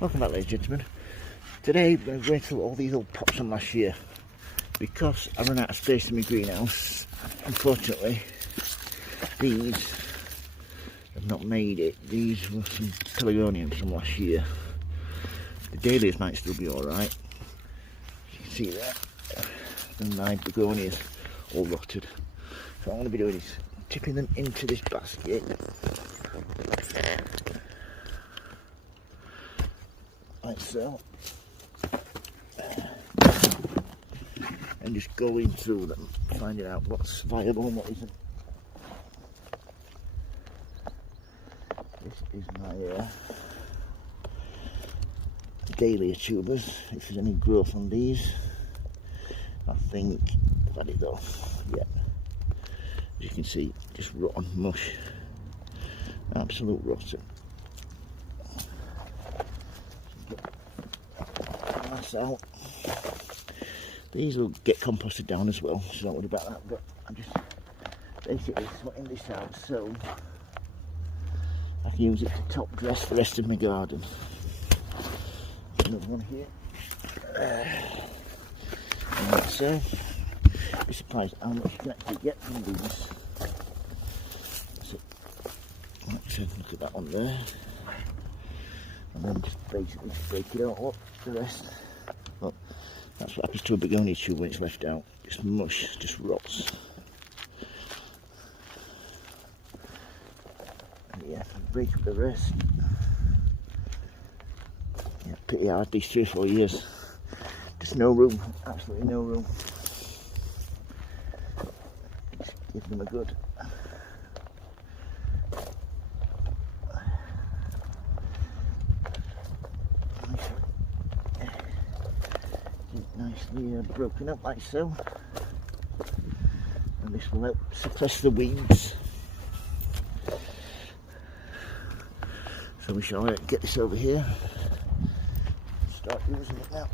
Welcome back, ladies and gentlemen. Today we're going through all these old pots from last year. Because I ran out of space in my greenhouse, unfortunately these have not made it. These were some pelargoniums from last year. The dahlias might still be alright. You can see that. And my begonias all rotted. So what I'm going to be doing is tipping them into this basket. Like so. And just going through them, finding out what's viable and what isn't. This is my dahlia tubers. If there's any growth on these, I think I've had it though. Yeah. As you can see, just rotten mush. Absolute rotten. That's out. These will get composted down as well, so don't worry about that, but I'm just basically sorting this out so I can use it to top dress the rest of my garden. Another one here. And like so. Be surprised how much you can actually get from these. So, look at that one there. And then just basically break it out, the rest. Look, that's what happens to a begonia tube when it's left out. Just mush, just rots. And yeah, break up the rest. Yeah, pretty hard these 3 or 4 years. Just no room, absolutely no room. Just give them a good. Nicely broken up like so, and this will help suppress the weeds. So we shall get this over here, start using it now.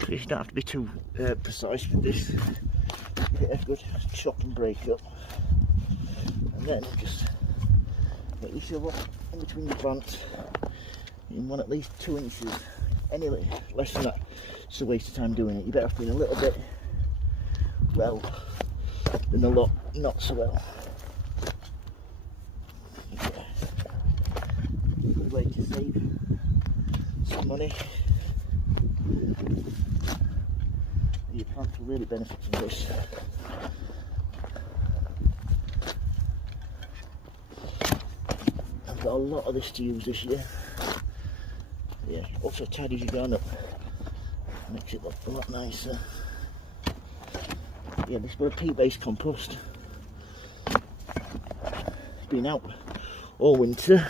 So you don't have to be too precise with this. Get a good chop and break up. And then just make your shovel in between your plants. You want at least 2 inches. Any less than that, it's a waste of time doing it. You better off doing a little bit well than a lot not so well. Yeah. Good way to save some money. Your plants will really benefit from this. Got a lot of this to use this year. Yeah, also tidies your garden up, makes it look a lot nicer. Yeah, this is a peat-based compost. It's been out all winter.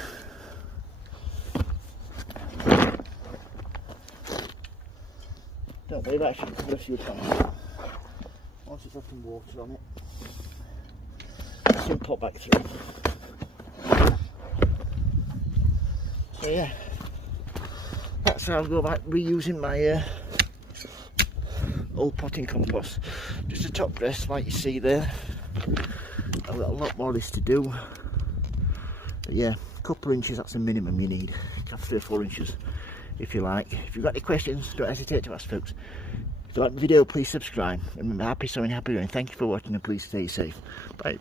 Don't worry about it, for a few times. Once it's got some water on it, soon pop back through. So yeah, that's how I go about reusing my old potting compost. Just a top dress like you see there. I've got a lot more of this to do. But yeah, a couple of inches, that's the minimum you need. You have 3 or 4 inches if you like. If you've got any questions, don't hesitate to ask folks. If you like the video, please subscribe. Remember, happy sowing, happy growing. Thank you for watching and please stay safe. Bye.